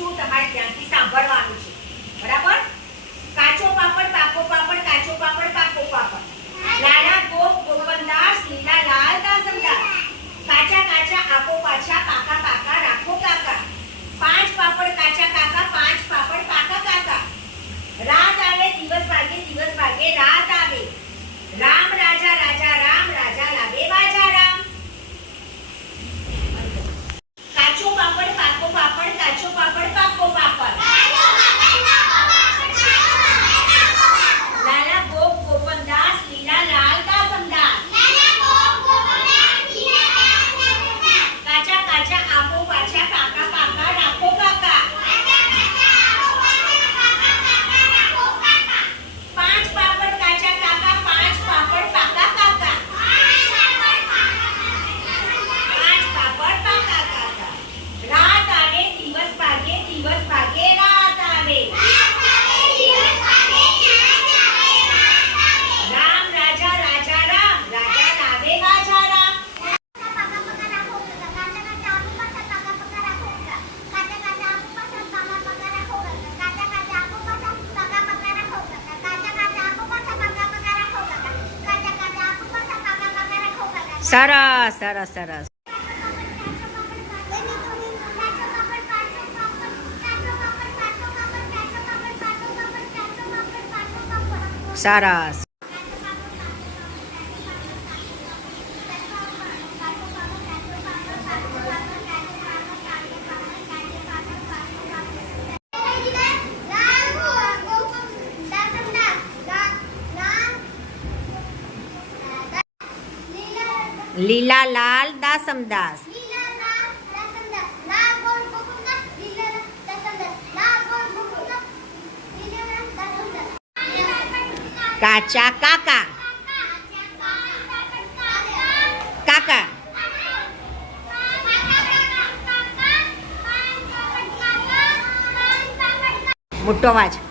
kita. સરસ સરસ સરસ. સરસ. लीला लाल दासमदास काचा काका काका मोटो आवाज़